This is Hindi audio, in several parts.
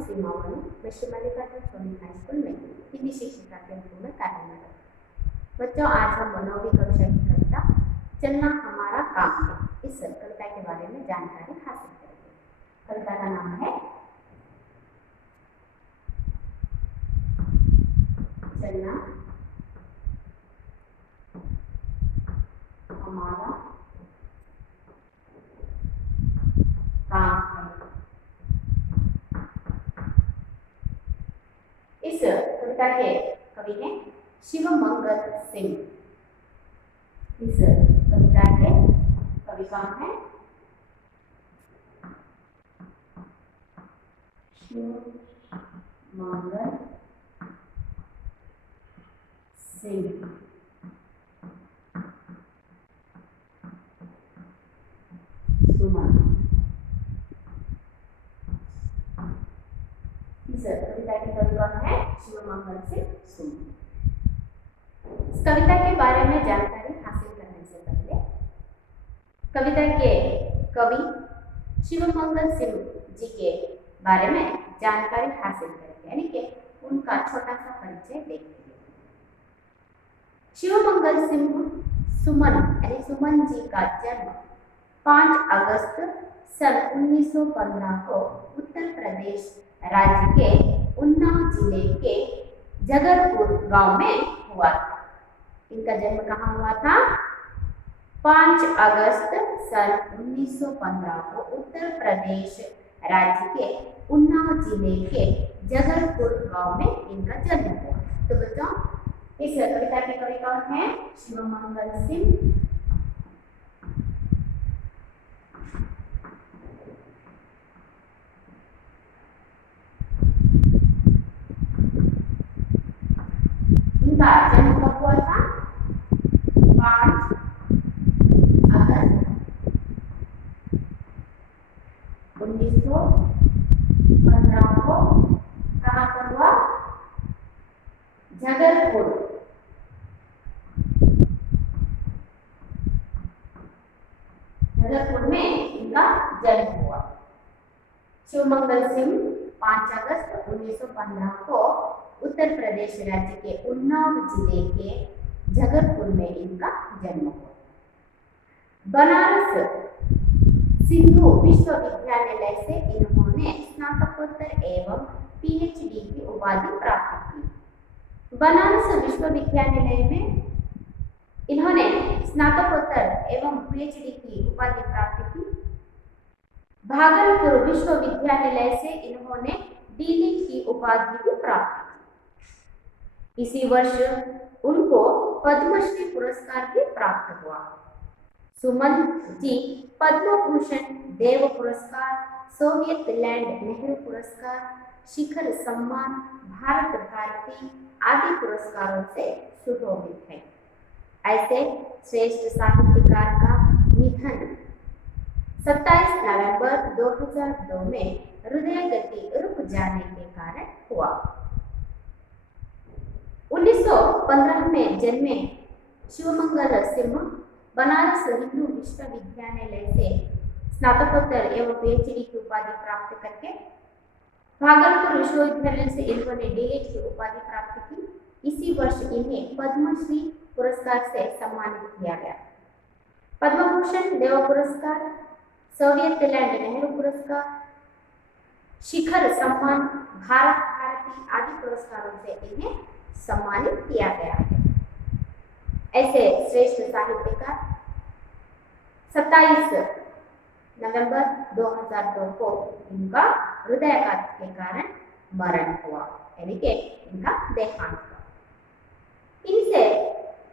सीमाओं मैं श्री मल्लिकार्जुन सोनी हाई स्कूल में हिंदी शिक्षिका के रूप में कार्यरत हूँ। बच्चों, आज हम 9वीं कक्षा की कविता चलना हमारा काम है इस कविता के बारे में जानकारी हासिल करेंगे। कविता का नाम है चलना हमारा काम है। इस कविता के कवि हैं शिवमंगल सिंह। इस कविता के कवि कौन है? शिवमंगल सिंह। सुमन। इस कविता के कवि कौन है? शिवमंगल सिंह सुमन। इस कविता के बारे में जानकारी हासिल करने से पहले कविता के कवि शिवमंगल सिंह जी के बारे में जानकारी हासिल करेंगे, यानी कि उनका छोटा सा परिचय देखेंगे। शिवमंगल सिंह सुमन यानी सुमन जी का जन्म 5 अगस्त सन 1915 को उत्तर प्रदेश राज्य के उन्नाव जिले के जगरपुर गांव में हुआ था। इनका जन्म कहाँ हुआ था? 5 अगस्त सन 1915 को उत्तर प्रदेश राज्य के उन्नाव जिले के जगरपुर गांव में इनका जन्म हुआ। तो बच्चों, इस कविता के कवि कौन है? शिवमंगल सिंह। इनका जन्म कब हुआ था? 5 अगस्त 1915 को कहाँ पर हुआ? जगरपुर। जगरपुर में इनका जन्म हुआ। शिवमंगल सिंह 5 अगस्त 1915 को उत्तर प्रदेश राज्य के उन्नाव जिले के जगरपुर में इनका जन्म हुआ। बनारस हिंदू विश्वविद्यालय से इन्होंने स्नातकोत्तर एवं पीएचडी की उपाधि प्राप्त की। बनारस विश्वविद्यालय में इन्होंने स्नातकोत्तर एवं पीएचडी की उपाधि प्राप्त की। भागलपुर विश्वविद्यालय से इन्होंने डीलिट की उपाधि भी प्राप्त की। इसी वर्ष उनको पद्मश्री पुरस्कार भी प्राप्त हुआ। सुमन जी पद्म भूषण, देव पुरस्कार, सोवियत लैंड नेहरू पुरस्कार, शिखर सम्मान, भारत भारती आदि पुरस्कारों से सुशोभित है। ऐसे श्रेष्ठ साहित्यकार का निधन 27 नवंबर 2002 में हृदय गति रुक जाने के कारण हुआ। 1915 में जन्मे शिवमंगल सिंह बनारस हिंदू विश्वविद्यालय से स्नातकोत्तर एवं पीएचडी की उपाधि प्राप्त करके भागलपुर विश्वविद्यालय से इन्होंने डीलिट की उपाधि प्राप्त की। इसी वर्ष इन्हें पद्मश्री पुरस्कार से सम्मानित किया गया। पद्म भूषण, देव पुरस्कार, सोवियत लैंड नेहरू पुरस्कार, शिखर सम्मान, भारत भारती आदि पुरस्कारों से इन्हें सम्मानित किया गया है। ऐसे श्रेष्ठ साहित्यकार 27 नवंबर 2002 को इनका हृदयाघात के कारण मरण हुआ, यानी कि इनका देहांत हुआ। इनसे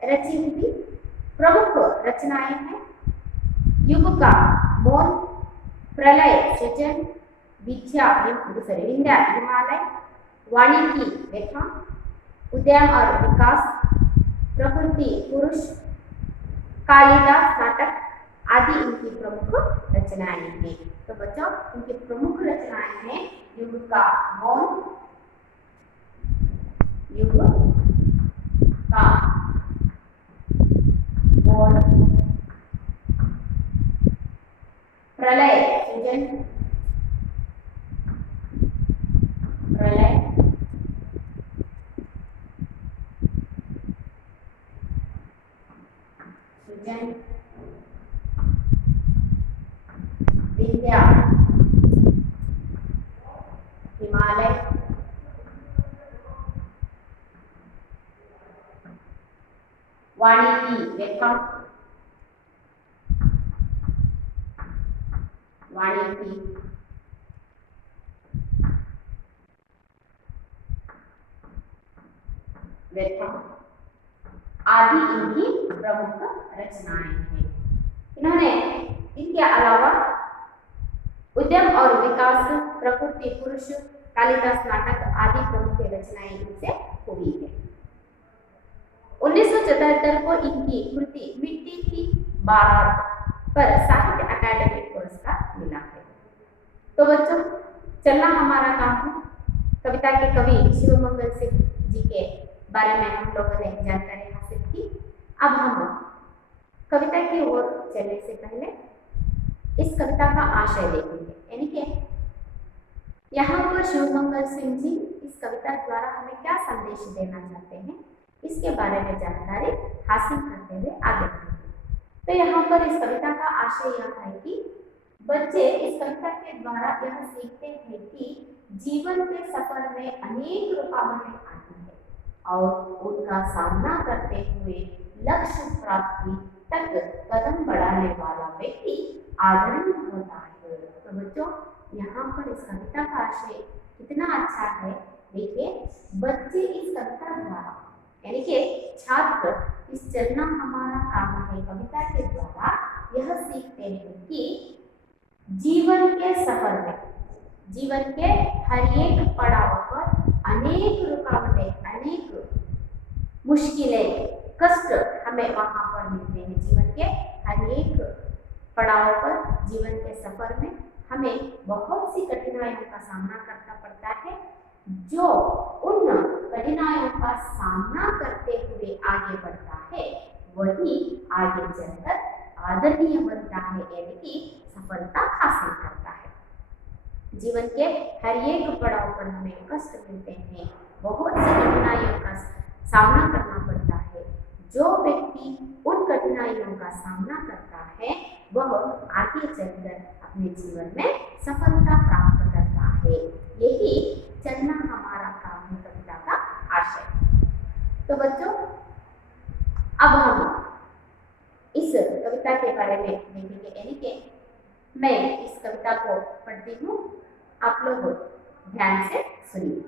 रची हुई प्रमुख रचनाएं हैं युग का मोल, प्रलय सृजन, विंध्या हिमालय, वाणी की व्यथा, उद्यम और विकास, प्रकृति पुरुष, कालिदास नाटक आदि इनकी प्रमुख रचनाएं हैं। तो बच्चों, इनकी प्रमुख रचनाएं हैं युग का मौन, युग का मौन, प्रलय सृजन, व्यथा आदि इनकी प्रमुख रचनाएं हैं। इन्होंने इनके अलावा उद्यम और विकास, प्रकृति पुरुष, कालिदास नाटक आदि प्रमुख रचनाएं इनसे हुई है। 1977 को इनकी कृति मिट्टी की बारात पर साहित्य अकादमी पुरस्कार मिला है। तो बच्चों, चलना हमारा काम है। कविता के कवि शिवमंगल सिंह जी के बारे में हम लोगों ने जानकारी हासिल की। अब हम कविता की ओर चलने से पहले इस कविता का आशय देखेंगे, यानी कि यहाँ पर शिवमंगल सिंह जी इस कविता द्वारा हमें क्या संदेश देना चाहते हैं, इसके बारे में जानकारी हासिल करते हुए आगे बढ़ेंगे। तो यहाँ पर इस कविता का आशय यह है कि बच्चे इस कविता के द्वारा यह सीखते हैं कि जीवन के सफर में अनेक रुकावटें आती हैं और उनका सामना करते हुए लक्ष्य प्राप्ति तक कदम बढ़ाने वाला व्यक्ति आदरणीय होता है। तो बच्चों, यहाँ पर इस कविता का आशय कितना अच्छा है। देखिए, बच्चे इस कविता द्वारा, यानी कि छात्र इस चलना हमारा काम है कविता के द्वारा यह सीखते हैं कि जीवन के सफर में, जीवन के हर एक पड़ाव पर अनेक रुकावटें, अनेक मुश्किलें, कष्ट हमें वहां पर मिलते हैं। जीवन के हर एक पड़ाव पर, जीवन के सफर में हमें बहुत सी कठिनाइयों का सामना करना पड़ता है। जो उन कठिनाइयों का सामना करते हुए आगे बढ़ता है वही आगे चलकर आदरणीय बनता है, यानी कि सफलता हासिल करता है। जीवन के हर एक पड़ाव पर हमें कष्ट मिलते हैं, बहुत सी कठिनाइयों का सामना करना पड़ता है। जो व्यक्ति उन कठिनाइयों का सामना करता है वह आगे चलकर अपने जीवन में सफलता प्राप्त करता है। यही चलना हमारा काम है कविता का आशय। तो बच्चों, अब हम इस कविता के बारे में देखेंगे, यानी कि मैं इस कविता को पढ़ती हूँ, आप लोग ध्यान से सुनिए।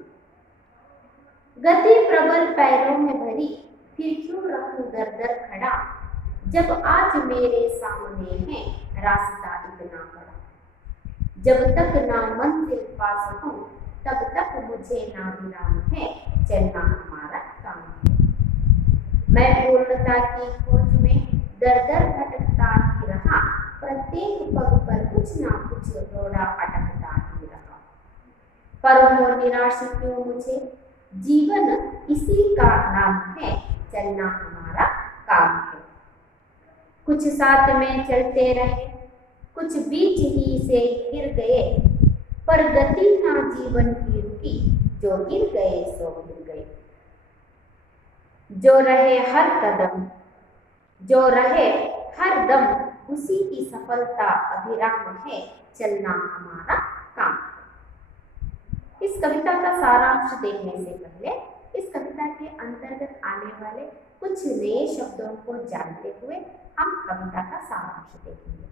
गति प्रबल पैरों में भरी, फिर क्यों रहूं दर दर खड़ा, जब आज मेरे सामने है रास्ता इतना बड़ा। जब तक ना मंजिल पा सकूं तब तक मुझे ना विराम है, चलना हमारा काम है। मैं पूर्णता की खोज में दर दर भटकता ही रहा, प्रत्येक पग पर कुछ ना कुछ रोड़ा अटकता ही रहा। पर वो निराश क्यों मुझे, जीवन इसी का नाम है, चलना हमारा काम है। कुछ साथ में चलते रहे, कुछ बीच ही से गिर गए, पर गति ना जीवन की रुकी, जो गिर गए सो गिर गए। जो रहे हर कदम, जो रहे हर दम, उसी की सफलता अभिराम है, चलना हमारा काम है। इस कविता का सारांश देखने से पहले इस कविता के अंतर्गत आने वाले कुछ नए शब्दों को जानते हुए हम कविता का सारांश देखेंगे।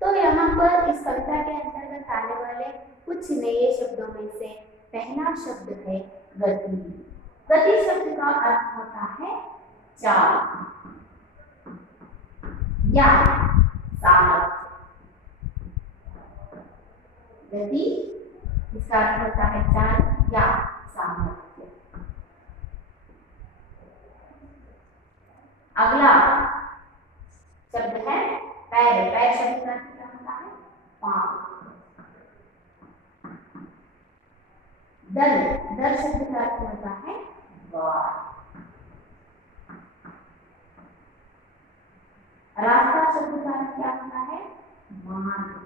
तो यहाँ पर इस कविता के अंतर्गत आने वाले कुछ नए शब्दों में से पहला शब्द है गति। गति शब्द का अर्थ होता है चाल या सामर्थ्य। गति इसका अर्थ होता है चाल या सामर्थ्य। अगला शब्द है पैर। पैर शब्द का अर्थ क्या होता है पांव। दल। दल शब्द का अर्थ होता है द्वार। रास्ता शब्द का अर्थ क्या होता है मार्ग।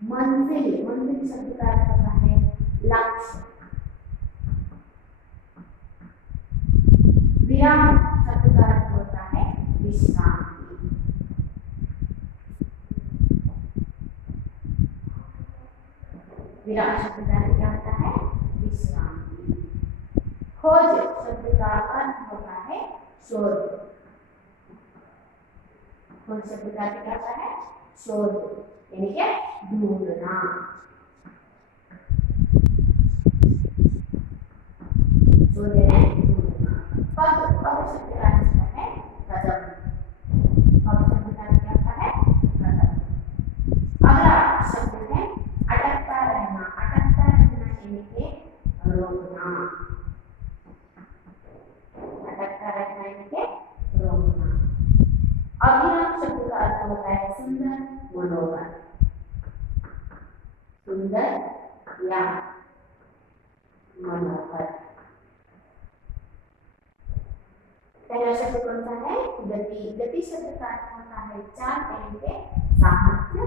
मंजिल। मंजिल शब्द का अर्थ होता है लक्ष्य। विराम शब्द का अर्थ होता है विश्रांति। विराम शब्द का अर्थ क्या होता है विश्रांति। खोज शब्द का अर्थ होता है शोध। खोज शब्द का अर्थ क्या होता है शोध, यानी कि ढूंढना। शोधे में ढूंढना। पग पग शब्द का अर्थ है कदम। पग शब्द का अर्थ क्या होता है? कदम। अगला शब्द है अटकता रहना। अटकता रहना यानी कि रोकना। अटकता रहना यानी कि रोकना। अभिनव शब्द का अर्थ होता है सुंदर, मनोहर। सुंदर या मनोहर। पहला शब्द कौन सा है? गति। गति शब्द का अर्थ होता है चाल यानी कि सामर्थ्य।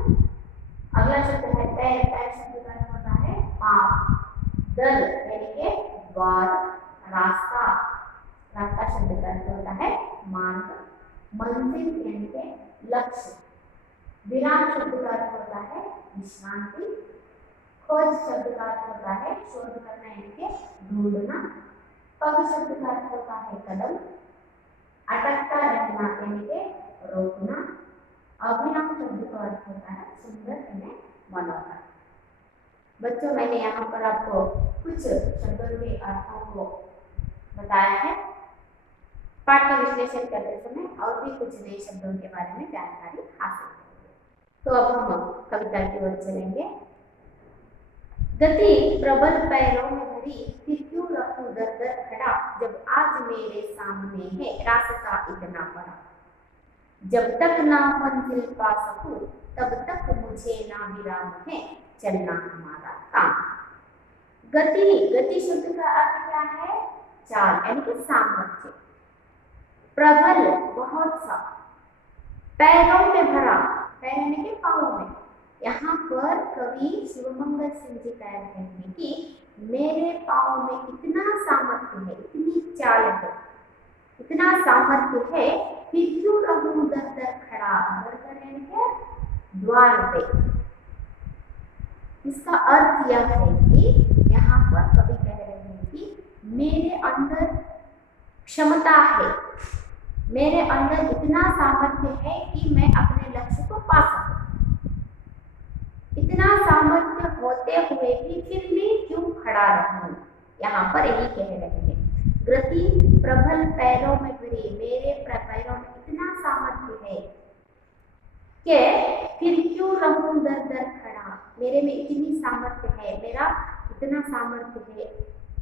अगला शब्द है पैर। पैर शब्द का अर्थ होता है पांव। दल यानी कि द्वार, रास्ता। रास्ता शब्द का अर्थ होता है मार्ग। मंजिल यानी कि लक्ष्य। विराम शब्द का अर्थ होता है विश्रांति। खोज शब्द का अर्थ होता है शोध करना यानी कि ढूंढना। पग शब्द का अर्थ होता है कदम। अटकता रहना यानी कि रोकना। अभिनव शब्द का अर्थ होता है सुंदर यानी मनोहर। बच्चों, मैंने यहाँ पर आपको कुछ शब्दों के अर्थों को बताया है। पाठ का विश्लेषण करते समय और भी कुछ नए शब्दों के बारे में जानकारी हासिल करेंगे। तो अब हम कविता की ओर चलेंगे। गति प्रबल पैरों में भरी, फिर क्यों रखूं दर दर खड़ा, जब आज मेरे सामने है रास्ता इतना बड़ा। जब तक ना मंजिल पा सकूं तब तक मुझे ना विराम है, चलना हमारा काम। गति। गति शब्द का अर्थ क्या है? चाल यानी कि सामर्थ्य। प्रबल बहुत सा। पैरों में भरा, पैर यानी कि पाँव में। यहाँ पर कवि शिवमंगल सिंह जी कह रहे हैं कि मेरे पाँव में इतना सामर्थ्य है, इतनी चाल है, इतना सामर्थ्य है, फिर क्यों रहूं दर दर खड़ा। दर दर यानी कि द्वार पे। इसका अर्थ यह है कि यहाँ पर कवि कह रहे हैं कि मेरे अंदर क्षमता है, मेरे अंदर इतना सामर्थ्य है कि मैं अपने लक्ष्य को पा सकूं। इतना सामर्थ्य होते हुए भी फिर मैं क्यों खड़ा रहूं, यहाँ पर यही कह रहे हैं। गति प्रबल पैरों में भरी, मेरे पैरों में इतना सामर्थ्य है कि फिर क्यों रहूं दर दर खड़ा। मेरे में इतनी सामर्थ्य है, मेरा इतना सामर्थ्य है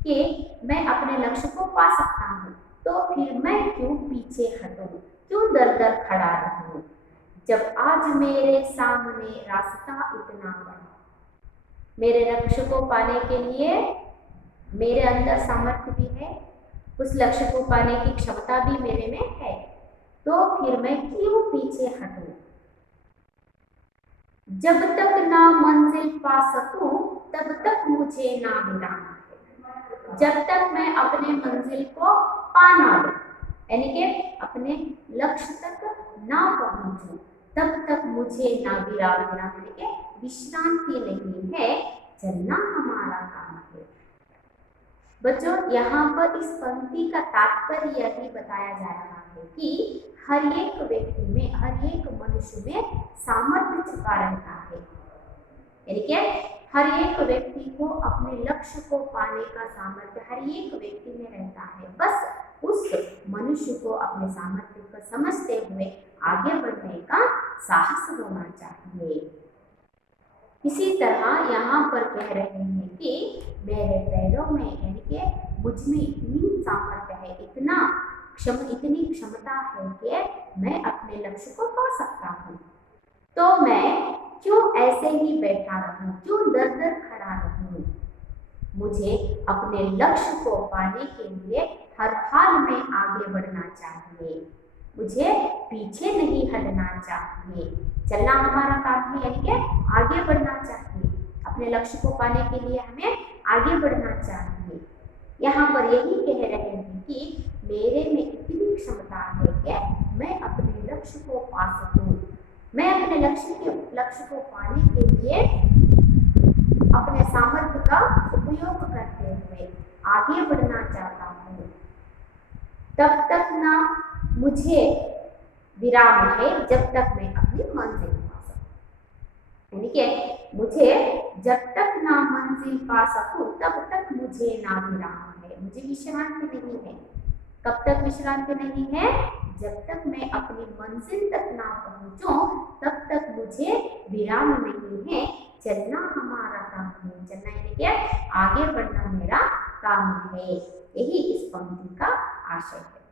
कि मैं अपने लक्ष्य को पा सकता हूँ, तो फिर मैं क्यों पीछे हटूं, क्यों दर दर खड़ा रहूं, जब आज मेरे सामने रास्ता इतना बड़ा। मेरे लक्ष्य को पाने के लिए मेरे अंदर सामर्थ्य भी है, उस लक्ष्य को पाने की क्षमता भी मेरे में है, तो फिर मैं क्यों पीछे हटूं। जब तक ना मंजिल पा सकूं तब तक मुझे ना विराम है। जब तक मैं अपने मंजिल को पा ना लूं, यानी कि अपने लक्ष्य तक ना पहुंचूं, तब तक मुझे ना विराम, विराम यानी कि विश्रांति नहीं है, चलना हमारा काम है। बच्चों, यहाँ पर इस पंक्ति का तात्पर्य यही बताया जा रहा है कि हर एक व्यक्ति में, हर एक मनुष्य में सामर्थ्य छिपा रहता है, यानी कि हर एक व्यक्ति को अपने लक्ष्य को पाने का सामर्थ्य हर एक व्यक्ति में रहता है। बस उस मनुष्य को अपने सामर्थ्य को समझते हुए आगे बढ़ने का साहस होना चाहिए। इसी तरह यहाँ पर कह रहे हैं कि मेरे पैरों में, यानी कि मुझ में इतनी सामर्थ्य है, इतनी क्षमता है कि मैं अपने लक्ष्य को पा सकता हूँ, तो मैं क्यों ऐसे ही बैठा रहूं, क्यों दर दर खड़ा रहूं। मुझे अपने लक्ष्य को पाने के लिए हर हाल में आगे बढ़ना चाहिए, मुझे पीछे नहीं हटना चाहिए, चलना हमारा काम है, यानी कि आगे बढ़ना चाहिए। अपने लक्ष्य को पाने के लिए हमें आगे बढ़ना चाहिए। यहाँ पर यही कह रहे हैं कि मेरे में इतनी क्षमता है कि मैं अपने लक्ष्य को पा सकूं। मैं अपने लक्ष्य को पाने के लिए अपने सामर्थ्य का उपयोग करते हुए आगे बढ़ना चाहता हूँ। तब तक ना मुझे विराम है, जब तक मैं अपनी मंजिल पा सकूं। यानी कि मुझे जब तक ना मंजिल पा सकूं तब तक मुझे ना विराम है, है, मुझे विश्रांति नहीं है। कब तक विश्रांति नहीं है? जब तक मैं अपनी मंजिल तक ना पहुंचूं तब तक मुझे विराम नहीं है। चलना हमारा काम है, चलना यानी क्या? आगे बढ़ना मेरा काम है। यही इस पंक्ति का आशय है।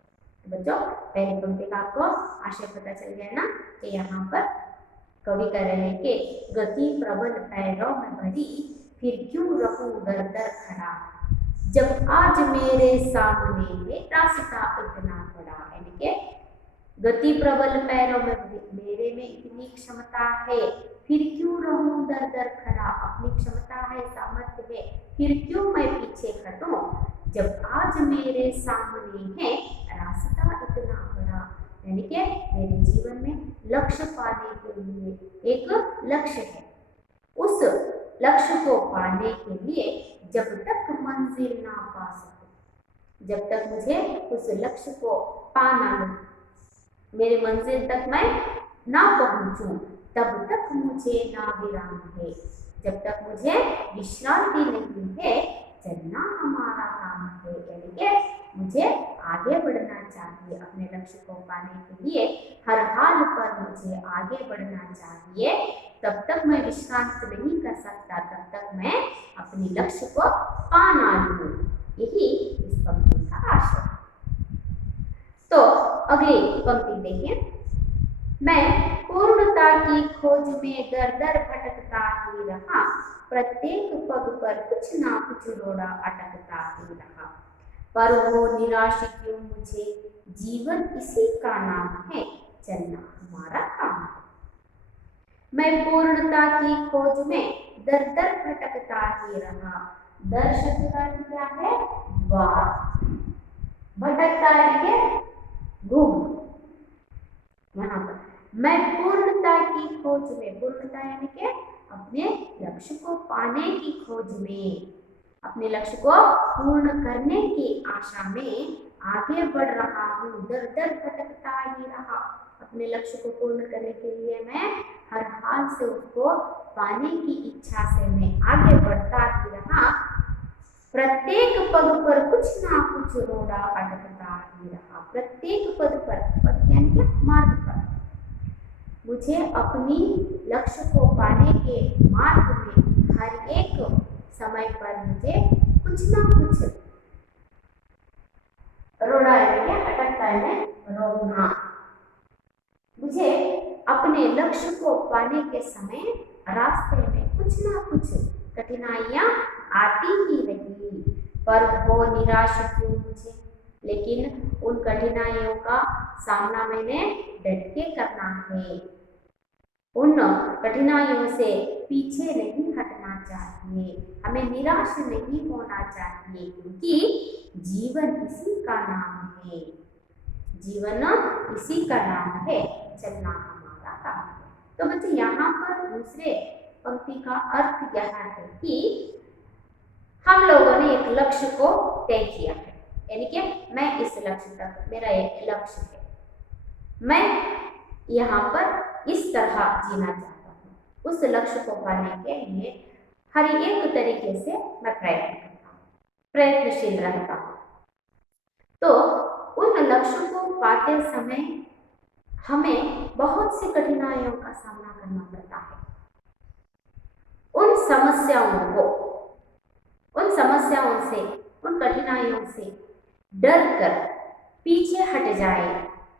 बच्चों, पहली पंक्ति का आपको आशय पता चल गया ना कि यहाँ पर कवि कह रहे हैं कि गति प्रबल पैरों में भरी, फिर क्यों रहूं दर दर खड़ा, जब आज मेरे सामने है रास्ता इतना बड़ा। यानी कि गति प्रबल पैरों में भरी, मेरे में इतनी क्षमता है, फिर क्यों रहूं दर दर खड़ा, अपनी क्षमता है, सामर्थ्य है, फिर क्यों मैं पीछे हटूं, जब आज मेरे सामने है रास्ता इतना बड़ा। यानी कि मेरे जीवन में लक्ष्य पाने के लिए एक लक्ष्य है, उस लक्ष्य को पाने के लिए जब तक मंजिल ना पा सकूं, जब तक मुझे उस लक्ष्य को पाना लूं, मेरे मंजिल तक मैं ना पहुंचूं, तब तक मुझे ना विराम है। जब तक मुझे विश्रांति नहीं है, चलना हमारा काम है। यानी कि मुझे आगे बढ़ना चाहिए, अपने लक्ष्य को पाने के लिए हर हाल पर मुझे आगे बढ़ना चाहिए। तब तक मैं विश्रांत नहीं कर सकता, तब तक मैं अपने लक्ष्य को पाना लूं। यही इस पंक्ति का आशय है। तो अगली पंक्ति देखिए, मैं पूर्णता की खोज में दर दर भटकता ही रहा, प्रत्येक पग पर कुछ ना कुछ रोड़ा अटकता ही रहा, पर वो निराश क्यों मुझे, जीवन इसी का नाम है, चलना हमारा काम है। मैं पूर्णता की खोज में दर दर भटकता ही रहा। दर शब्द का अर्थ क्या है? द्वार। भटकता है घूम। यहाँ पर मैं पूर्णता की खोज में, पूर्णता यानी कि अपने लक्ष्य को पाने की खोज में, अपने लक्ष्य को पूर्ण करने की आशा में आगे बढ़ रहा हूँ, दर दर भटकता ही रहा। अपने लक्ष्य को पूर्ण करने के लिए मैं हर हाल से उसको पाने की इच्छा से मैं आगे बढ़ता ही रहा, प्रत्येक पग पर कुछ ना कुछ रोड़ा अटकता ही रहा। प्रत्येक पद पर, पद यानी कि मार्ग पर, मुझे अपनी लक्ष्य को पाने के मार्ग में हर एक समय पर मुझे कुछ ना कुछ रोड़ा है, अटकता है, रोकना। मुझे अपने लक्ष्य को पाने के समय रास्ते में कुछ ना कुछ कठिनाइयां आती ही रही, पर वो निराश क्यों मुझे, लेकिन उन कठिनाइयों का सामना मैंने डट के करना है। उन कठिनाइयों से पीछे नहीं हटना चाहिए, हमें निराश नहीं होना चाहिए, क्योंकि जीवन इसी का नाम है, जीवन इसी का नाम है, चलना हमारा काम है। तो बच्चे यहाँ पर दूसरे पंक्ति का अर्थ यह है कि हम लोगों ने एक लक्ष्य को तय किया है, यानी कि मैं इस लक्ष्य तक, मेरा एक लक्ष्य है, मैं यहाँ पर इस तरह जीना चाहता हूँ। उस लक्ष्य को पाने के लिए हर एक तरीके से मैं प्रयत्न करता हूँ, प्रयत्नशील रहता हूँ। तो उन लक्ष्य को पाते समय हमें बहुत सी कठिनाइयों का सामना करना पड़ता है। उन समस्याओं से, उन कठिनाइयों से डर कर पीछे हट जाए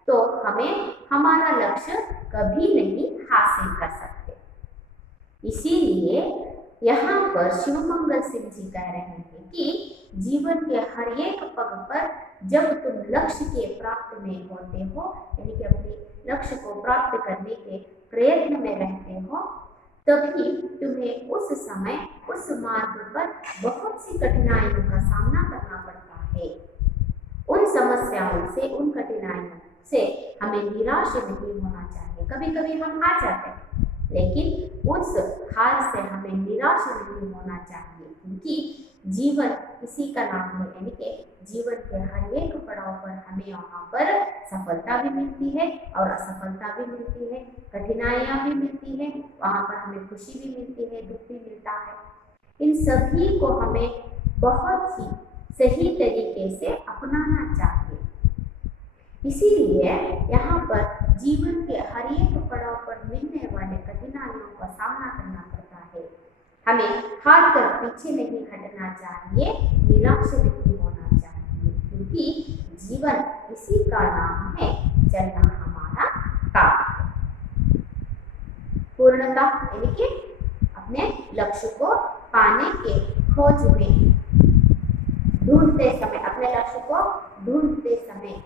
तो हमें हमारा लक्ष्य कभी नहीं हासिल कर सकते। इसीलिए यहाँ पर शिवमंगल सिंह जी कह रहे हैं कि जीवन के हर एक पग पर जब तुम लक्ष्य के प्राप्त में होते हो, यानी कि अपने लक्ष्य को प्राप्त करने के प्रयत्न में रहते हो, तभी तुम्हें उस समय उस मार्ग पर बहुत सी कठिनाइयों का सामना करना पड़ता है। उन समस्याओं से, उन कठिनाइयों से हमें निराश नहीं होना चाहिए। कभी कभी हम हार जाते हैं, लेकिन उस हार से हमें निराश नहीं होना चाहिए, क्योंकि जीवन इसी का नाम है, यानी कि जीवन के हर एक पड़ाव पर हमें वहाँ पर सफलता भी मिलती है और असफलता भी मिलती है, कठिनाइयाँ भी मिलती है, वहाँ पर हमें खुशी भी मिलती है, दुख भी मिलता है। इन सभी को हमें बहुत ही सही तरीके से अपनाना चाहिए। इसीलिए यहाँ पर जीवन के हर एक पड़ाव पर मिलने वाले कठिनाइयों का सामना करना पड़ता है। हमें हार कर पीछे नहीं हटना चाहिए, निराश नहीं होना चाहिए, क्योंकि जीवन इसी का नाम है, चलना हमारा काम है। पूर्णता यानी कि अपने लक्ष्य को पाने के खोज में ढूंढते समय, अपने लक्ष्य को ढूंढते समय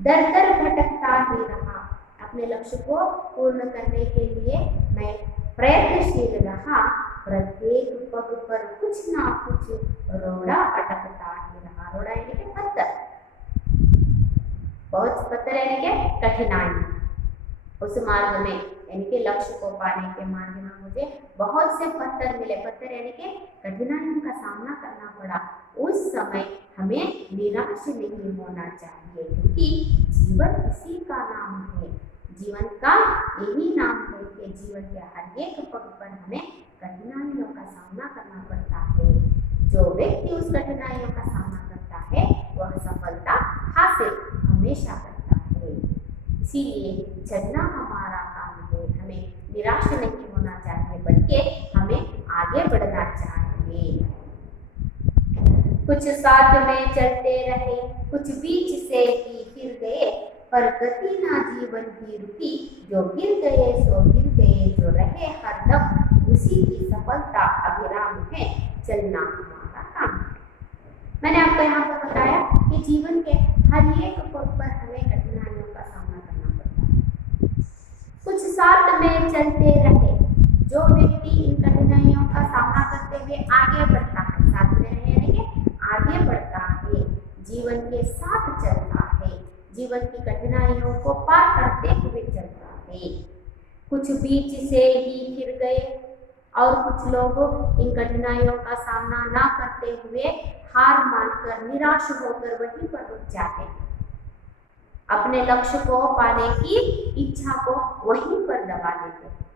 दर दर भटकता ही रहा। अपने लक्ष्य को पूर्ण करने के लिए मैं प्रयत्नशील रहा। प्रत्येक पग पर कुछ ना कुछ रोड़ा अटकता ही रहा। रोड़ा यानी कि पत्थर, बहुत पत्थर यानी कि कठिनाई। उस मार्ग में यानी कि लक्ष्य को पाने के मार्ग में मुझे बहुत से पत्थर मिले। पत्थर यानी कि कठिनाइयों का सामना करना पड़ा। उस समय हमें निराश नहीं होना चाहिए, क्योंकि जीवन इसी का नाम है। जीवन का यही नाम है कि जीवन के हर एक पग पर हमें कठिनाइयों का सामना करना पड़ता है। जो व्यक्ति उस कठिनाइयों का सामना करता है वह सफलता हासिल हमेशा करता है। इसीलिए चलना हमारा काम है। हमें निराश नहीं होना चाहिए, बल्कि हमें आगे बढ़ना चाहिए। कुछ साथ में चलते रहे, कुछ बीच से ही फिर गए, पर गति ना जीवन की रुकी। जो गिर गए सो गिर गए, जो रहे हरदम उसी की सफलता अभिराम है, चलना हमारा काम है। मैंने आपको यहाँ पर बताया कि जीवन के हर एक पग पर हमें कठिनाइयों का सामना करना पड़ता है। कुछ साथ में चलते रहे, जो व्यक्ति इन कठिनाइयों का सामना करते हुए आगे बढ़ता है, साथ में रहे यानी कि आगे बढ़ता है, जीवन के साथ चलता है, जीवन की कठिनाइयों को पार करते हुए चलता है। कुछ बीच से ही फिर गए, और कुछ लोग इन कठिनाइयों का सामना ना करते हुए हार मानकर निराश होकर वहीं पर रुक जाते हैं। अपने लक्ष्य को पाने की इच्छा को वहीं पर दबा देते हैं।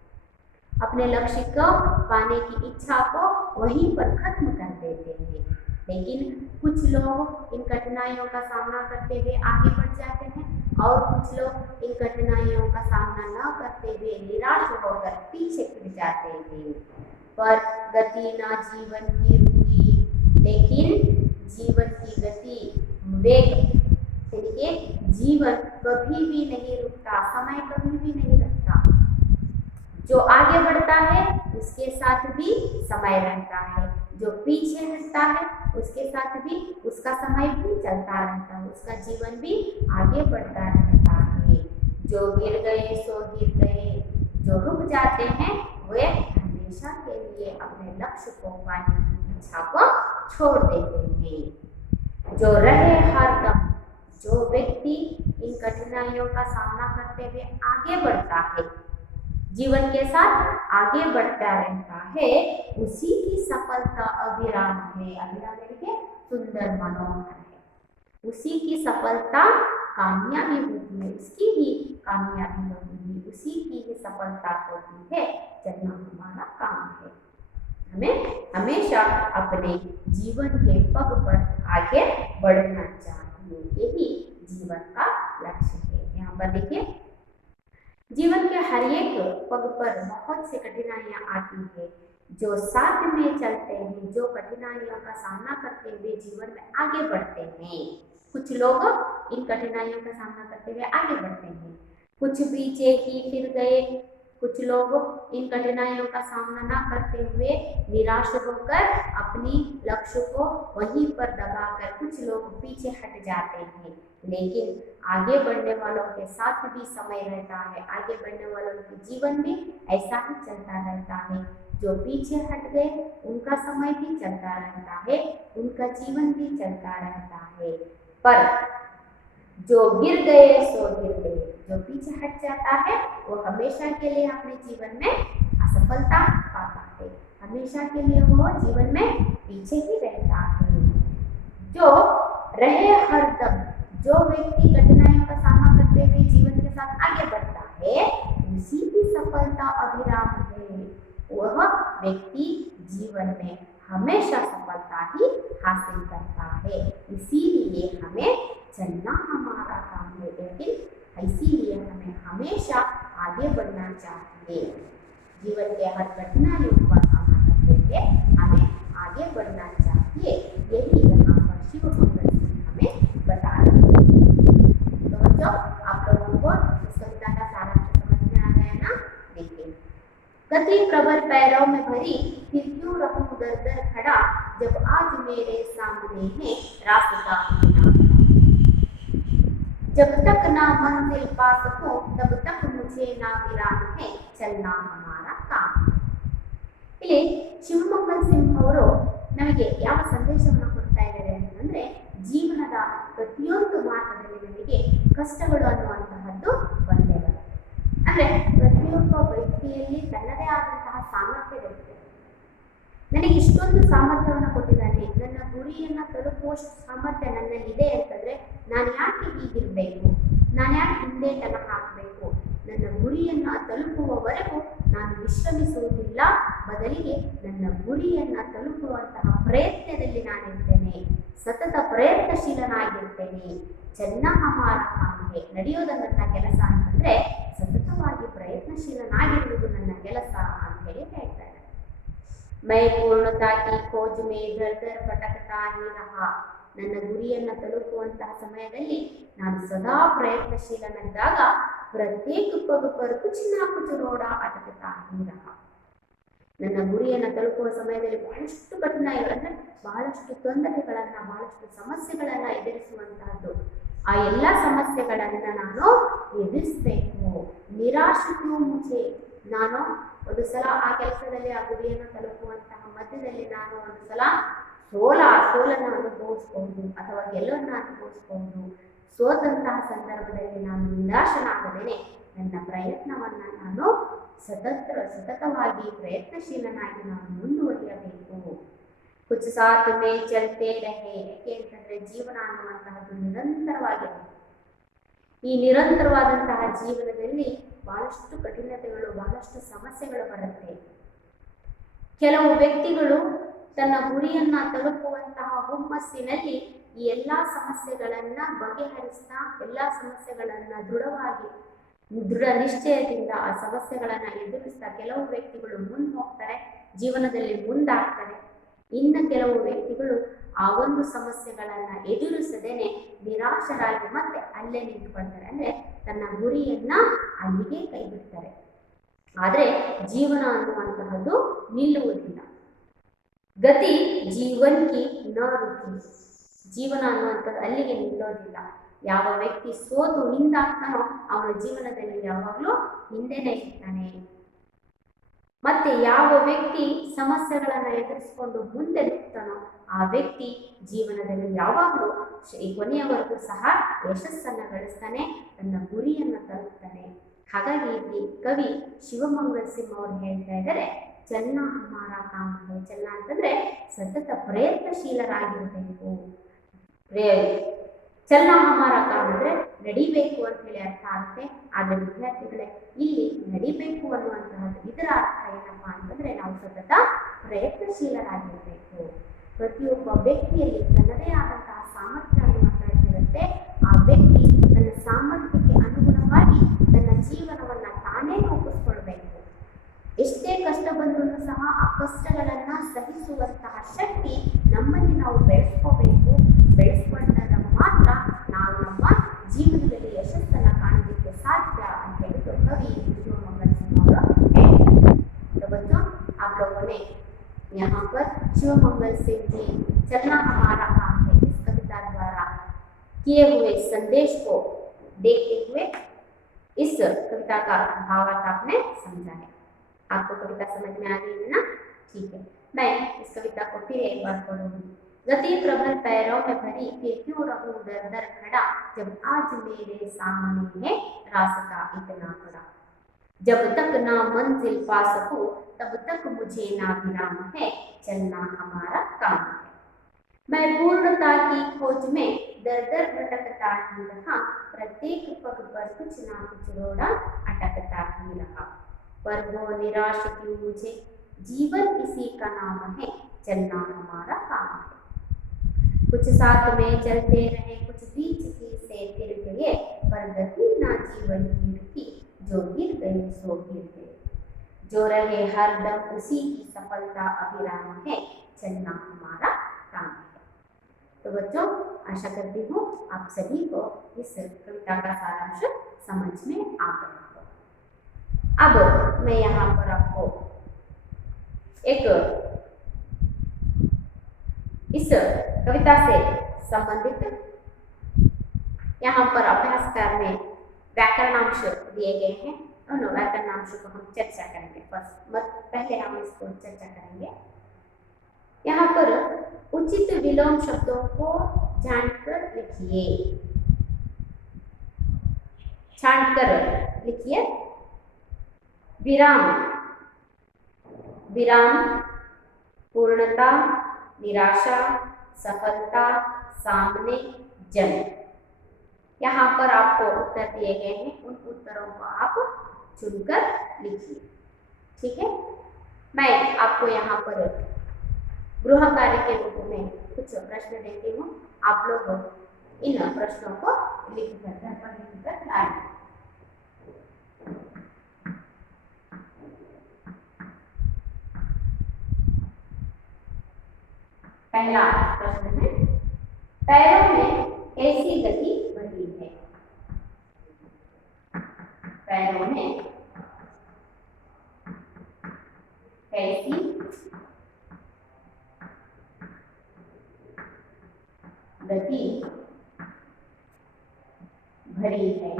अपने लक्ष्य को पाने की इच्छा को वहीं पर खत्म कर देते हैं। लेकिन कुछ लोग इन कठिनाइयों का सामना करते हुए आगे बढ़ जाते हैं, और कुछ लोग इन कठिनाइयों का सामना न करते हुए निराश होकर पीछे फिर जाते हैं। पर गति ना जीवन की रुकी, लेकिन जीवन की गति वेग, जीवन कभी भी नहीं रुकता, समय कभी भी नहीं रुकता। जो आगे बढ़ता है उसके साथ भी समय रहता है, जो पीछे हटता है उसके साथ भी उसका समय भी चलता रहता है, उसका जीवन भी आगे बढ़ता रहता है। जो गिर गए सो गिर गए, जो रुक जाते हैं वे हमेशा के लिए अपने लक्ष्य को पाने की इच्छा को छोड़ देते हैं। जो रहे हरदम, जो व्यक्ति इन कठिनाइयों का सामना करते हुए आगे बढ़ता है, जीवन के साथ आगे बढ़ता रहता है, उसी की सफलता अविराम है। अविराम यानी कि सुंदर, मनोहर है। उसी की सफलता कामयाबी होती है, उसकी ही कामयाबी होती है, उसी की ही सफलता होती है। चलना हमारा काम है। हमें हमेशा अपने जीवन के पग पर आगे बढ़ना चाहिए, यही जीवन का लक्ष्य है। यहाँ पर देखिए, जीवन के हर एक पग पर बहुत सी कठिनाइयां आती है। जो साथ में चलते हैं, जो कठिनाइयों का सामना करते हुए जीवन में आगे बढ़ते हैं, कुछ लोग इन कठिनाइयों का सामना करते हुए आगे बढ़ते हैं, कुछ पीछे ही फिर गए, कुछ लोग इन कठिनाइयों का सामना ना करते हुए निराश होकर अपनी लक्ष्य को वहीं पर दबाकर कुछ लोग पीछे हट जाते हैं। लेकिन आगे बढ़ने वालों के साथ भी समय रहता है, आगे बढ़ने वालों के जीवन भी ऐसा ही चलता रहता है। जो पीछे हट गए उनका समय भी चलता रहता है, उनका जीवन भी चलता रहता है। पर जो गिर गए सो गिर गए, जो पीछे हट जाता है वो हमेशा के लिए अपने जीवन में असफलता पाता है, हमेशा के लिए वो जीवन में पीछे ही रहता है। जो रहे हरदम, जो व्यक्ति कठिनाइयों का सामना करते हुए जीवन के साथ आगे बढ़ता है, उसी की सफलता अविराम है। वह व्यक्ति जीवन में हमेशा सफलता ही हासिल करता है। इसीलिए हमें चलना हमारा काम है, लेकिन इसीलिए हमें हमेशा आगे बढ़ना चाहिए। जीवन के हर कठिनाइयों का सामना करते हुए हमें आगे बढ़ना चाहिए। यही यहाँ पर शिव मंगल सिंह हमें बता रहे हैं। तो बच्चों, आप लोगों को इस कविता का सारांश समझ में आ गया ना? देखिए, गति प्रबल पैरों में भरी, फिर क्यों रहूं दर दर खड़ा, जब आज मेरे सामने है रास्ता इतना बड़ा। जब तक ना मंजिल पा सकूं तब तक मुझे ना विराम है, चलना हमारा काम। ಇಲ್ಲಿ ಶಿವಮಂಗಲ್ ಸಿಂಗ್ ಅವರು ನಮಗೆ ಯಾವ ಸಂದೇಶವನ್ನು ಕೊಡ್ತಾ ಇದ್ದಾರೆ ಅಂತಂದ್ರೆ, ಜೀವನದ ಪ್ರತಿಯೊಂದು ಮಾರ್ಗದಲ್ಲಿ ನಮಗೆ ಕಷ್ಟಗಳು ಅನ್ನುವಂತಹದ್ದು ಬಂದೇ ಬರುತ್ತೆ. ಅಂದ್ರೆ ಪ್ರತಿಯೊಬ್ಬ ವ್ಯಕ್ತಿಯಲ್ಲಿ ತನ್ನದೇ ಆದಂತಹ ಸಾಮರ್ಥ್ಯಗಳಿರುತ್ತೆ. ನನಗೆ ಇಷ್ಟೊಂದು ಸಾಮರ್ಥ್ಯವನ್ನು ಕೊಟ್ಟಿದ್ದಾನೆ, ನನ್ನ ಗುರಿಯನ್ನ ತಲುಪುವಷ್ಟು ಸಾಮರ್ಥ್ಯ ನನ್ನಲ್ಲಿ ಇದೆ ಅಂತಂದ್ರೆ ನಾನು ಯಾಕೆ ಹೀಗಿರ್ಬೇಕು, ನಾನು ಯಾಕೆ ಹಿಂದೇಟನ್ನು ಹಾಕಬೇಕು, ನನ್ನ ಗುರಿಯನ್ನ ತಲುಪುವವರೆಗೂ ನಾನು ವಿಶ್ರಮಿಸುವುದಿಲ್ಲ, ಬದಲಿಗೆ ನನ್ನ ಗುರಿಯನ್ನ ತಲುಪುವಂತಹ ಪ್ರಯತ್ನದಲ್ಲಿ ನಾನಿರ್ತೇನೆ, ಸತತ ಪ್ರಯತ್ನಶೀಲನಾಗಿರ್ತೇನೆ. ಚೆನ್ನ ಹಮಾರ ಕಾಮಿಗೆ, ನಡೆಯೋದು ನನ್ನ ಕೆಲಸ ಅಂತಂದ್ರೆ ಸತತವಾಗಿ ಪ್ರಯತ್ನಶೀಲನಾಗಿರುವುದು ನನ್ನ ಕೆಲಸ ಅಂತ ಹೇಳಿ ಹೇಳ್ತಾರೆ. ಮೈ ಪೂರ್ಣತಾ ಕಿ ಖೋಜ್ ಮೇ ದರ್ ದರ್ ಭಟಕತಾ ಹಿ ರಹಾ, ನನ್ನ ಗುರಿಯನ್ನ ತಲುಪುವಂತಹ ಸಮಯದಲ್ಲಿ ನಾನು ಸದಾ ಪ್ರಯತ್ನಶೀಲನಾಗಿದ್ದಾಗ ಪ್ರತ್ಯೇಕ ಪಗ ಪರ್ ಕುಚ್ ನಾ ಕುಚ್ ರೋಡ ಅಟಕತಾ ಹಿ ರಹಾ, ನನ್ನ ಗುರಿಯನ್ನು ತಲುಪುವ ಸಮಯದಲ್ಲಿ ಬಹಳಷ್ಟು ಕಠಿಣಗಳನ್ನ, ಬಹಳಷ್ಟು ತೊಂದರೆಗಳನ್ನ, ಬಹಳಷ್ಟು ಸಮಸ್ಯೆಗಳನ್ನ ಎದುರಿಸುವಂತಹದ್ದು. ಆ ಎಲ್ಲ ಸಮಸ್ಯೆಗಳನ್ನ ನಾನು ಎದುರಿಸಬೇಕು. ನಿರಾಶೆಯೂ ಮುಜೆ, ನಾನು ಒಂದು ಸಲ ಆ ಕೆಲಸದಲ್ಲಿ ಆ ಗುರಿಯನ್ನು ತಲುಪುವಂತಹ ಮಧ್ಯದಲ್ಲಿ ನಾನು ಒಂದು ಸಲ ಸೋಲನ್ನು ಅನುಭವಿಸಬಹುದು ಅಥವಾ ಗೆಲುವನ್ನು ಅನುಭವಿಸಬಹುದು. ಸೋತಂತಹ ಸಂದರ್ಭದಲ್ಲಿ ನಾನು ನಿರಾಶನಾಗದೇನೆ ನನ್ನ ಪ್ರಯತ್ನವನ್ನ ನಾನು ಸತತವಾಗಿ ಪ್ರಯತ್ನಶೀಲನಾಗಿ ನಾನು ಮುಂದುವರಿಯಬೇಕು. ಕುಚ್ ಸಾತ್ ಮೇ ಚಲ್ತೆ ರಹೆ, ಯಾಕೆ ಅಂತಂದ್ರೆ ಜೀವನ ಅನ್ನುವಂತಹದ್ದು ನಿರಂತರವಾಗಿರುತ್ತೆ. ಈ ನಿರಂತರವಾದಂತಹ ಜೀವನದಲ್ಲಿ ಬಹಳಷ್ಟು ಕಠಿಣತೆಗಳು, ಬಹಳಷ್ಟು ಸಮಸ್ಯೆಗಳು ಬರುತ್ತೆ. ಕೆಲವು ವ್ಯಕ್ತಿಗಳು ತನ್ನ ಗುರಿಯನ್ನ ತಲುಪುವಂತಹ ಹುಮ್ಮಸ್ಸಿನಲ್ಲಿ ಈ ಎಲ್ಲಾ ಸಮಸ್ಯೆಗಳನ್ನ ಬಗೆಹರಿಸ್ತಾ, ಎಲ್ಲಾ ಸಮಸ್ಯೆಗಳನ್ನ ದೃಢ ನಿಶ್ಚಯದಿಂದ ಆ ಸಮಸ್ಯೆಗಳನ್ನ ಎದುರಿಸ್ತಾ ಕೆಲವು ವ್ಯಕ್ತಿಗಳು ಮುಂದೆ ಹೋಗ್ತಾರೆ, ಜೀವನದಲ್ಲಿ ಮುಂದಾಗ್ತಾರೆ. ಇನ್ನು ಕೆಲವು ವ್ಯಕ್ತಿಗಳು ಆ ಒಂದು ಸಮಸ್ಯೆಗಳನ್ನ ಎದುರಿಸದೇನೆ ನಿರಾಶರಾಗಿ ಮತ್ತೆ ಅಲ್ಲೇ ನಿಂತ್ಕೊಳ್ತಾರೆ. ಅಂದ್ರೆ ತನ್ನ ಗುರಿಯನ್ನ ಅಲ್ಲಿಗೆ ಕೈ ಬಿಡ್ತಾರೆ. ಆದ್ರೆ ಜೀವನ ಅನ್ನುವಂತಹದ್ದು ನಿಲ್ಲುವುದಿಲ್ಲ. ಗತಿ ಜೀವನ್ ಕಿ ನ ರುಕಿ, ಜೀವನ ಅನ್ನುವಂಥದ್ದು ಅಲ್ಲಿಗೆ ನಿಲ್ಲೋದಿಲ್ಲ. ಯಾವ ವ್ಯಕ್ತಿ ಸೋತು ಹಿಂದಾಗ್ತಾನೋ ಅವನ ಜೀವನದಲ್ಲಿ ಯಾವಾಗಲೂ ಹಿಂದೆನೇ ಇರ್ತಾನೆ. ಮತ್ತೆ ಯಾವ ವ್ಯಕ್ತಿ ಸಮಸ್ಯೆಗಳನ್ನ ಎದುರಿಸಿಕೊಂಡು ಮುಂದೆ ನಿಲ್ತಾನೋ ಆ ವ್ಯಕ್ತಿ ಜೀವನದಲ್ಲಿ ಯಾವಾಗಲೂ ಕೊನೆಯವರೆಗೂ ಸಹ ಯಶಸ್ಸನ್ನ ಗಳಿಸ್ತಾನೆ, ತನ್ನ ಗುರಿಯನ್ನ ತಲುಪ್ತಾನೆ. ಹಾಗಾಗಿ ಇಲ್ಲಿ ಕವಿ ಶಿವಮಂಗಲ್ ಸಿಂಗ್ ಅವರು ಹೇಳ್ತಾ ಇದ್ದಾರೆ, ಚಲನ ಹಮಾರ ಕಾಮ ಹೈ. ಚಲನ ಅಂತಂದ್ರೆ ಸತತ ಪ್ರಯತ್ನಶೀಲರಾಗಿರಬೇಕು. ಚಲನ ಹಮಾರ ಕಾಮ ಅಂದ್ರೆ ನಡಿಬೇಕು ಅಂತ ಹೇಳಿ ಅರ್ಥ ಆಗುತ್ತೆ. ಆದ್ರೆ ವಿದ್ಯಾರ್ಥಿಗಳೇ, ಇಲ್ಲಿ ನಡಿಬೇಕು ಅನ್ನುವಂತಹದ್ದು ಇದರ ಅರ್ಥ ಏನಪ್ಪಾ ಅಂತಂದ್ರೆ ನಾವು ಸತತ ಪ್ರಯತ್ನಶೀಲರಾಗಿರಬೇಕು. ಪ್ರತಿಯೊಬ್ಬ ವ್ಯಕ್ತಿಯಲ್ಲಿ ತನ್ನದೇ ಆದಂತಹ ಸಾಮರ್ಥ್ಯ ಅನ್ನುವಂಥದ್ದಿರುತ್ತೆ. ಆ ವ್ಯಕ್ತಿ ತನ್ನ ಸಾಮರ್ಥ್ಯಕ್ಕೆ ಅನುಗುಣವಾಗಿ ತನ್ನ ಜೀವನವನ್ನ ತಾನೇ ರೂಪಿಸ್ಕೊಳ್ಬೇಕು. ಎಷ್ಟೇ ಕಷ್ಟ ಬಂದರೂ ಸಹ ಆ ಕಷ್ಟಗಳನ್ನ ಸಹಿಸುವಂತಹ ಶಕ್ತಿ ನಮ್ಮಲ್ಲಿ ನಾವು ಬೆಳೆಸ್ಕೋಬೇಕು. ಬೆಳೆಸ್ಕೊಂಡಾಗ ಮಾತ್ರ ನಾವು ನಮ್ಮ ಜೀವನದಲ್ಲಿ ಯಶಸ್ಸನ್ನ ಕಾಣಲಿಕ್ಕೆ ಸಾಧ್ಯ ಅಂತ ಹೇಳಿದ್ದು ಕವಿ ಶಿವಮಂಗಲ್ ಸಿಂಗ್ ಅವರು ಹೇಳ್ತಾರೆ. तो बच्चों, आप लोगों ने यहाँ पर शिवमंगल सिंह जी चलना हमारा काम है इस कविता द्वारा किए हुए संदेश को देखते हुए इस कविता का भावार्थ आपने समझा है। आपको कविता समझ में आ गई है ना? ठीक है, मैं इस कविता को फिर एक बार पढ़ूंगी। गति प्रबल पैरों में भरी, फिर क्यों रहूं दर दर खड़ा, जब आज मेरे सामने है रास्ता इतना बड़ा। जब तक ना मंजिल पा सकूं तब तक मुझे ना विराम है, चलना हमारा काम है। मैं पूर्णता की खोज में दर दर भटकता ही रहा, प्रत्येक पग पर कुछ ना कुछ रोड़ा अटकता ही रहा। पर वो निराश क्यों मुझे, जीवन इसी का नाम है, चलना हमारा काम है। कुछ साथ में चलते रहे, कुछ बीच ही से फिर गए, पर गति ना जीवन की रुकी, जो गिर गए सो गिर गए। जो रहे हरदम उसी की सफलता अभिराम है, चलना हमारा काम है। तो बच्चों, आशा करती हूँ आप सभी को इस कविता का सारांश समझ में आ गया हो। अब मैं यहाँ पर आपको एक इस कविता से संबंधित यहाँ पर अभ्यासकार में व्याकरणांश दिए गए हैं। दोनों व्याकरणांशों को हम चर्चा करेंगे। पहले हम इसको चर्चा करेंगे। यहाँ पर उचित विलोम शब्दों को जानकर लिखिए, छांटकर लिखिए। विराम, विराम, पूर्णता, निराशा, सफलता, सामने, जन। यहाँ पर आपको उत्तर दिए गए हैं, उन उत्तरों को आप चुनकर लिखिए। ठीक है, मैं आपको यहाँ पर गृह कार्य के रूप में कुछ प्रश्न देती हूँ। आप लोग इन प्रश्नों को लिखकर घर पर लिखकर लाएं। पहला प्रश्न है, पैरों में कैसी गति भरी है? पैरों में कैसी गति भरी है?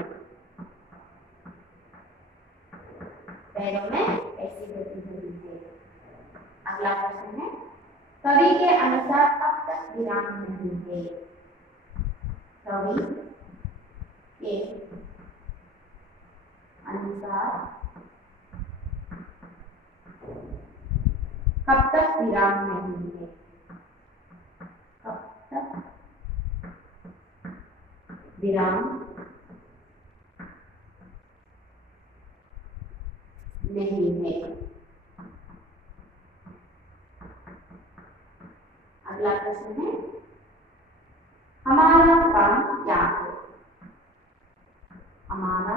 पैरों में कैसी गति भरी है? अगला प्रश्न है, कवि के अनुसार कब तक विराम नहीं है? कवि के अनुसार कब तक विराम नहीं है? कब तक विराम नहीं है? अगला प्रश्न है, हमारा काम क्या है? हमारा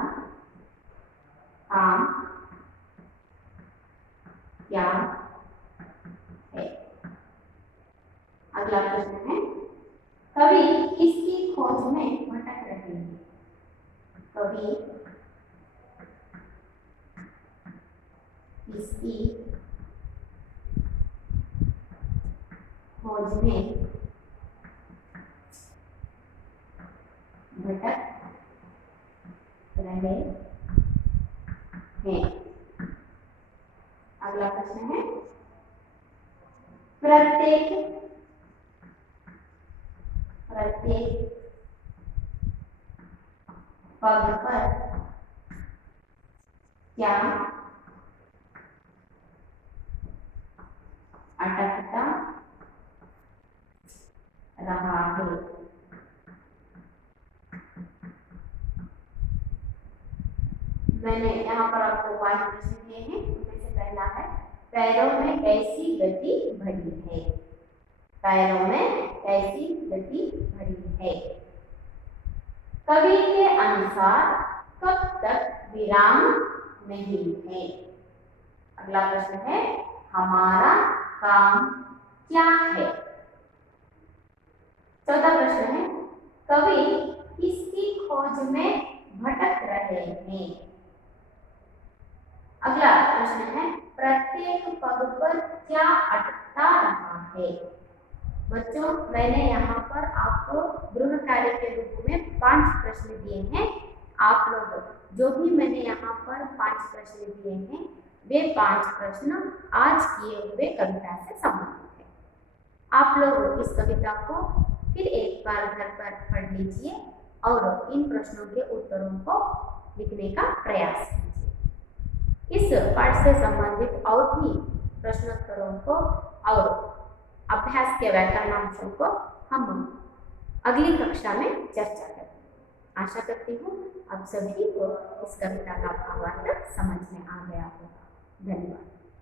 काम क्या है? अगला प्रश्न है, कवि किसकी खोज में भटक रहे हैं? कवि किसकी खोज में भटक रहे हैं? अगला प्रश्न है, प्रत्येक पग पर क्या अटकता रहा है? मैंने यहाँ पर आपको 5 प्रश्न दिए हैं। उनमें से पहला है, पैरों में कैसी गति भरी है? पैरों में कैसी गति भरी है? कवि के अनुसार कब तक विराम नहीं है? अगला प्रश्न है, हमारा काम क्या है? चौथा प्रश्न है, कवि किसकी खोज में भटक रहे हैं? अगला प्रश्न है, प्रत्येक पग पर क्या अटकता रहा है? बच्चों, मैंने यहाँ पर आपको गृह कार्य के रूप में 5 प्रश्न दिए हैं। आप लोग जो भी मैंने यहाँ पर 5 प्रश्न दिए हैं, वे 5 प्रश्न आज किए हुए कविता से संबंधित है। आप लोग इस कविता को फिर एक बार घर पर पढ़ लीजिए और इन प्रश्नों के उत्तरों को लिखने का प्रयास कीजिए। इस पाठ से संबंधित और भी प्रश्नोत्तरों को और अभ्यास के व्याकरणांशों को हम अगली कक्षा में चर्चा करेंगे। आशा करती हूँ आप सभी को इस कविता का भावार्थ समझ में आ गया होगा। धन्यवाद।